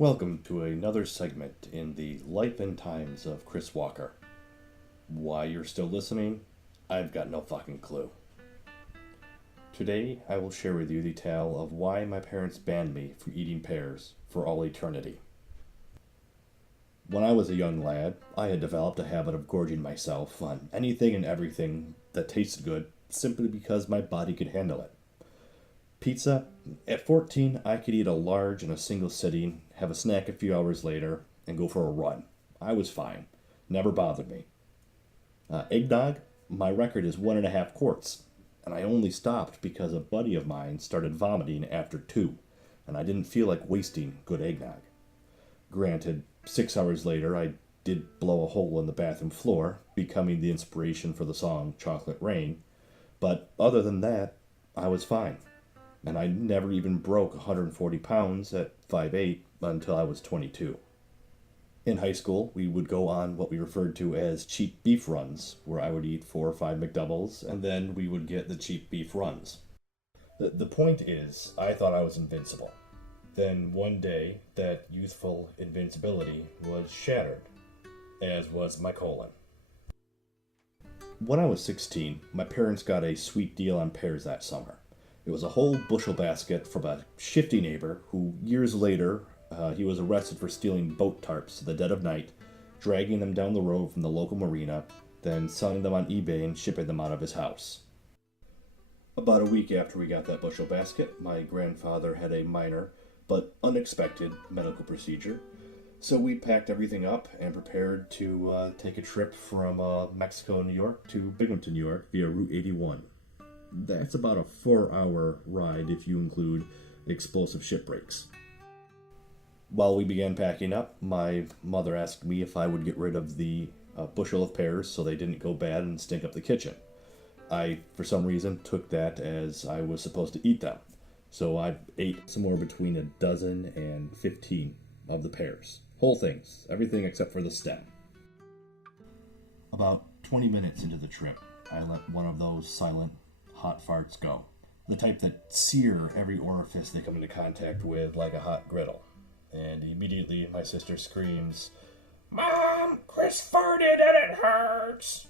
Welcome to another segment in the life and times of Chris Walker. Why you're still listening, I've got no fucking clue. Today, I will share with you the tale of why my parents banned me from eating pears for all eternity. When I was a young lad, I had developed a habit of gorging myself on anything and everything that tasted good simply because my body could handle it. Pizza? At 14, I could eat a large in a single sitting, have a snack a few hours later, and go for a run. I was fine. Never bothered me. Eggnog? My record is 1.5 quarts, and I only stopped because a buddy of mine started vomiting after 2, and I didn't feel like wasting good eggnog. Granted, 6 hours later, I did blow a hole in the bathroom floor, becoming the inspiration for the song Chocolate Rain, but other than that, I was fine. And I never even broke 140 pounds at 5'8" until I was 22. In high school, we would go on what we referred to as cheap beef runs, where I would eat 4 or 5 McDoubles, and then we would get the cheap beef runs. The point is, I thought I was invincible. Then one day, that youthful invincibility was shattered, as was my colon. When I was 16, my parents got a sweet deal on pears that summer. It was a whole bushel basket from a shifty neighbor who, years later, he was arrested for stealing boat tarps in the dead of night, dragging them down the road from the local marina, then selling them on eBay and shipping them out of his house. About a week after we got that bushel basket, my grandfather had a minor but unexpected medical procedure, so we packed everything up and prepared to take a trip from Mexico, New York to Binghamton, New York via Route 81. That's about a 4-hour ride if you include explosive ship breaks. While we began packing up, my mother asked me if I would get rid of the bushel of pears so they didn't go bad and stink up the kitchen. I, for some reason, took that as I was supposed to eat them. So I ate somewhere between a dozen and 15 of the pears. Whole things, everything except for the stem. About 20 minutes into the trip, I let one of those silent hot farts go. The type that sear every orifice they come into contact with like a hot griddle. And immediately my sister screams, "Mom, Chris farted and it hurts!"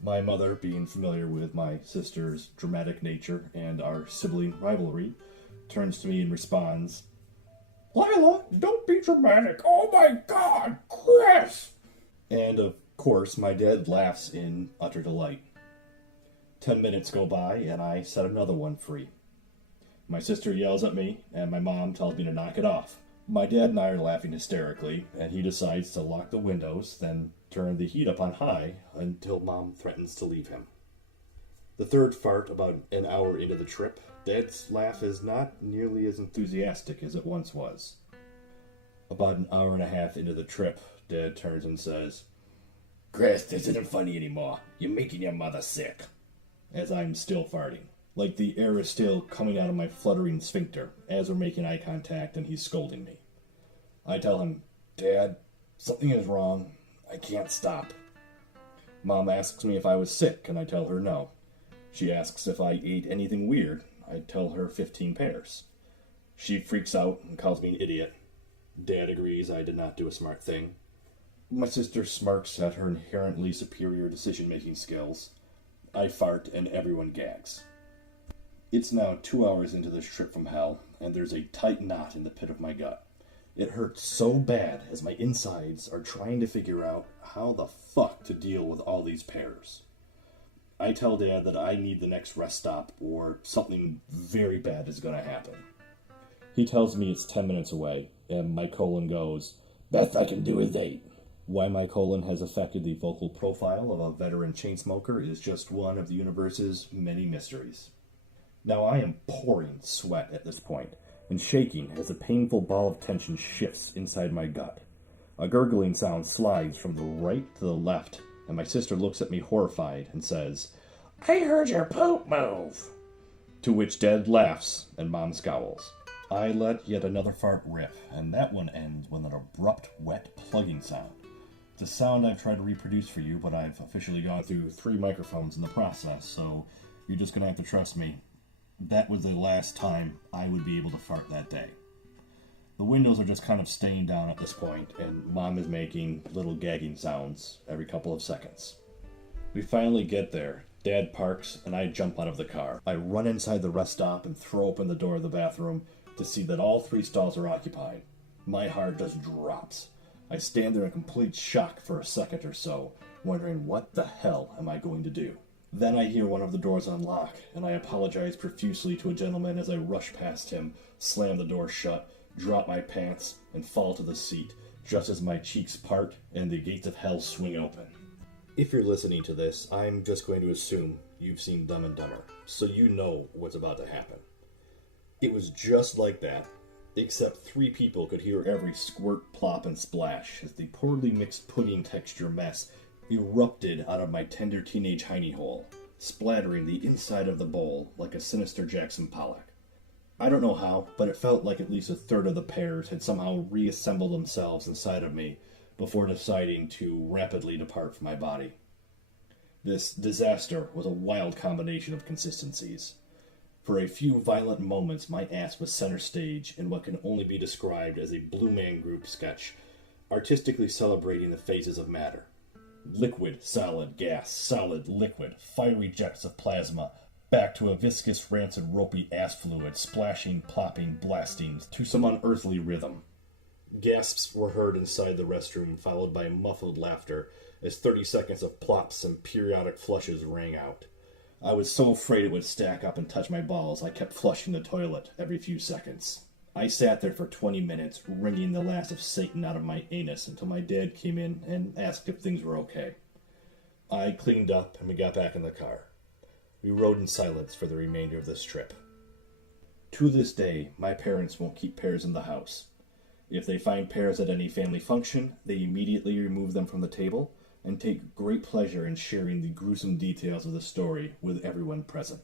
My mother, being familiar with my sister's dramatic nature and our sibling rivalry, turns to me and responds, "Lila, don't be dramatic. Oh my God, Chris!" And of course my dad laughs in utter delight. 10 minutes go by, and I set another one free. My sister yells at me, and my mom tells me to knock it off. My dad and I are laughing hysterically, and he decides to lock the windows, then turn the heat up on high until Mom threatens to leave him. The third fart, about an hour into the trip, Dad's laugh is not nearly as enthusiastic as it once was. About an hour and a half into the trip, Dad turns and says, "Chris, this isn't funny anymore. You're making your mother sick." As I'm still farting, like the air is still coming out of my fluttering sphincter as we're making eye contact and he's scolding me. I tell him, "Dad, something is wrong. I can't stop." Mom asks me if I was sick, and I tell her no. She asks if I ate anything weird. I tell her 15 pears. She freaks out and calls me an idiot. Dad agrees I did not do a smart thing. My sister smirks at her inherently superior decision-making skills. I fart and everyone gags. It's now 2 hours into this trip from hell, and there's a tight knot in the pit of my gut. It hurts so bad as my insides are trying to figure out how the fuck to deal with all these pears. I tell Dad that I need the next rest stop or something very bad is gonna happen. He tells me it's 10 minutes away, and my colon goes, "Best I can do is 8. Why my colon has affected the vocal profile of a veteran chain smoker is just one of the universe's many mysteries. Now I am pouring sweat at this point, and shaking as a painful ball of tension shifts inside my gut. A gurgling sound slides from the right to the left, and my sister looks at me horrified and says, "I heard your poop move." To which Dad laughs, and Mom scowls. I let yet another fart rip, and that one ends with an abrupt, wet plugging sound. It's a sound I've tried to reproduce for you, but I've officially gone through 3 microphones in the process, so you're just going to have to trust me. That was the last time I would be able to fart that day. The windows are just kind of staying down at this point, and Mom is making little gagging sounds every couple of seconds. We finally get there. Dad parks, and I jump out of the car. I run inside the rest stop and throw open the door of the bathroom to see that all 3 stalls are occupied. My heart just drops. I stand there in complete shock for a second or so, wondering what the hell am I going to do. Then I hear one of the doors unlock, and I apologize profusely to a gentleman as I rush past him, slam the door shut, drop my pants, and fall to the seat, just as my cheeks part and the gates of hell swing open. If you're listening to this, I'm just going to assume you've seen Dumb and Dumber, so you know what's about to happen. It was just like that, except 3 people could hear every squirt, plop, and splash as the poorly mixed pudding texture mess erupted out of my tender teenage hiney hole, splattering the inside of the bowl like a sinister Jackson Pollock. I don't know how, but it felt like at least a third of the pears had somehow reassembled themselves inside of me before deciding to rapidly depart from my body. This disaster was a wild combination of consistencies. For a few violent moments, my ass was center stage in what can only be described as a Blue Man Group sketch, artistically celebrating the phases of matter. Liquid, solid, gas, solid, liquid, fiery jets of plasma, back to a viscous, rancid, ropey ass fluid, splashing, plopping, blasting, to some unearthly rhythm. Gasps were heard inside the restroom, followed by muffled laughter, as 30 seconds of plops and periodic flushes rang out. I was so afraid it would stack up and touch my balls, I kept flushing the toilet every few seconds. I sat there for 20 minutes, wringing the last of Satan out of my anus until my dad came in and asked if things were okay. I cleaned up and we got back in the car. We rode in silence for the remainder of this trip. To this day, my parents won't keep pears in the house. If they find pears at any family function, they immediately remove them from the table and take great pleasure in sharing the gruesome details of the story with everyone present.